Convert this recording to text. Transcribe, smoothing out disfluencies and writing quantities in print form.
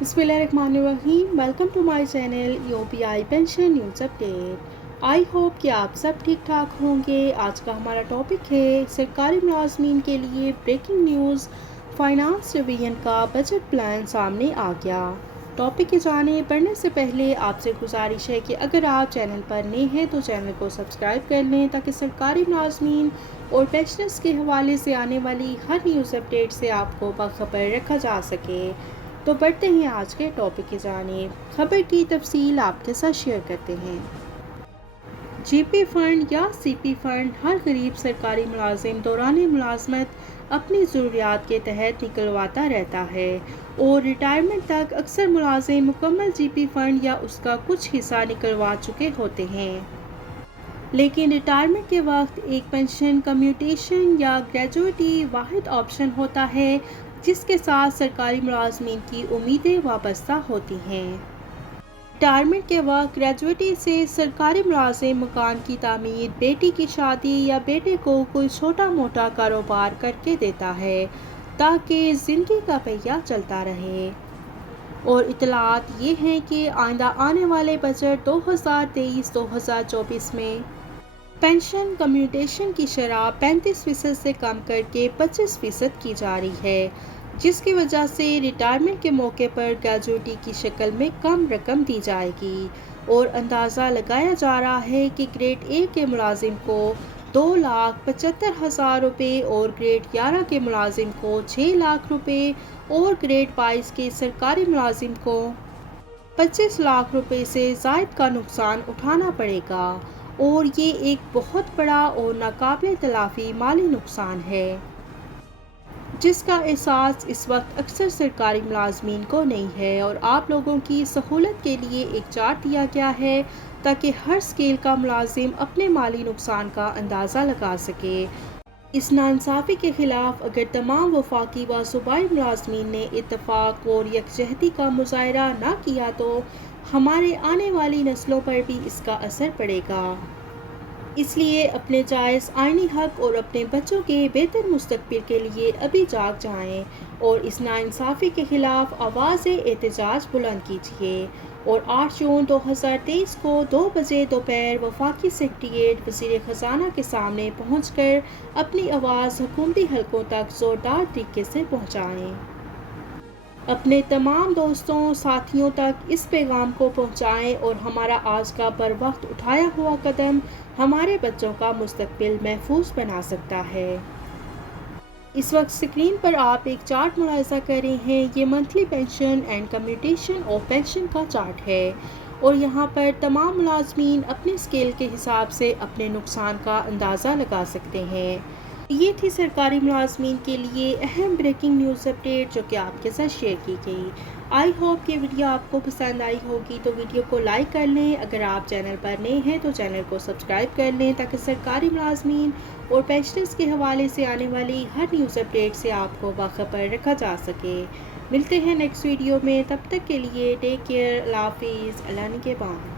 बिस्मिल्लाहिर्रहमानिर्रहीम। Welcome to my channel UPI pension news update. I hope कि आप सब ठीक ठाक होंगे। आज का हमारा टॉपिक है सरकारी मुलाजमीन के लिए ब्रेकिंग न्यूज़, फाइनेंस डिवीजन का बजट प्लान सामने आ गया। टॉपिक की जाने पढ़ने से पहले आपसे गुजारिश है कि अगर आप चैनल पर नए हैं तो चैनल को सब्सक्राइब कर लें ताकि सरकारी मुलाजमीन और पेंशनर्स के हवाले से आने वाली हर न्यूज़ अपडेट से आपको बाखबर रखा जा सके। तो बढ़ते हैं आज के टॉपिक की जानिब। खबर की तफसील आपके साथ शेयर करते हैं। जीपी फ़ंड या सीपी फ़ंड हर गरीब सरकारी मुलाजिम दौरान मुलाजमत अपनी ज़रूरियात के तहत निकलवाता रहता है और रिटायरमेंट तक अक्सर मुलाजिम मुकम्मल जीपी फ़ंड या उसका कुछ हिस्सा निकलवा चुके होते हैं। लेकिन रिटायरमेंट के वक्त एक पेंशन कम्यूटेशन या ग्रेजुएटी वाहिद ऑप्शन होता है जिसके साथ सरकारी मुलाजमीन की उम्मीदें वाबस्ता होती हैं। रिटायरमेंट के वक्त ग्रेजुएटी से सरकारी मुलाजिम मकान की तामीर, बेटी की शादी या बेटे को कोई छोटा मोटा कारोबार करके देता है ताकि ज़िंदगी का पहिया चलता रहे। और इतलात ये हैं कि आइंदा आने वाले बजट 2023-2024 में पेंशन कम्यूटेशन की शरह 35% से कम करके 25% की जा रही है, जिसकी वजह से रिटायरमेंट के मौके पर ग्रेजुएटी की शक्ल में कम रकम दी जाएगी। और अंदाज़ा लगाया जा रहा है कि ग्रेड ए के मुलाजिम को 2,75,000 रुपये और ग्रेड 11 के मुलाजिम को 6 लाख रुपये और ग्रेड 22 के सरकारी मुलाजिम को 25 लाख रुपये से ज़ायद का नुकसान उठाना पड़ेगा। और ये एक बहुत बड़ा और नाकाबिल तलाफ़ी माली नुकसान है जिसका एहसास इस वक्त अक्सर सरकारी मुलाजमीन को नहीं है। और आप लोगों की सहूलत के लिए एक चार्ट दिया गया है ताकि हर स्केल का मुलाजिम अपने माली नुकसान का अंदाज़ा लगा सके। इस नाइंसाफ़ी के ख़िलाफ़ अगर तमाम वफाकी व सूबाई मुलाजमीन ने इत्तफ़ाक और यकजहती का मुज़ाहरा ना किया तो हमारे आने वाली नस्लों पर भी इसका असर पड़ेगा। इसलिए अपने जायज़ आईनी हक और अपने बच्चों के बेहतर मुस्तक़बिल के लिए अभी जाग जाएं और इस नाइंसाफ़ी के ख़िलाफ़ आवाज़ एहतजाज बुलंद कीजिए। और 8 जून 2023 को 2 बजे दोपहर वफाकी सेक्रेटेरिएट वज़ीर ख़ज़ाना के सामने पहुंचकर अपनी आवाज़ हुकूमती हलकों तक ज़ोरदार तरीके से पहुंचाएं। अपने तमाम दोस्तों साथियों तक इस पैगाम को पहुंचाएं और हमारा आज का बर वक्त उठाया हुआ कदम हमारे बच्चों का मुस्तकबिल महफूज बना सकता है। इस वक्त स्क्रीन पर आप एक चार्ट मुलाहिज़ा कर रहे हैं। ये monthly pension and commutation of pension का चार्ट है और यहाँ पर तमाम मुलाजमीन अपने स्केल के हिसाब से अपने नुकसान का अंदाज़ा लगा सकते हैं। ये थी सरकारी मुलाजमीन के लिए अहम ब्रेकिंग न्यूज़ अपडेट जो कि आपके साथ शेयर की गई। आई होप कि वीडियो आपको पसंद आई होगी, तो वीडियो को लाइक कर लें। अगर आप चैनल पर नए हैं तो चैनल को सब्सक्राइब कर लें ताकि सरकारी मुलाजमीन और पेंशनर्स के हवाले से आने वाली हर न्यूज़ अपडेट से आपको बाखबर रखा जा सके। मिलते हैं नेक्स्ट वीडियो में, तब तक के लिए टेक केयर, अल्लाह हाफिज़, अल्लाह निगहबान।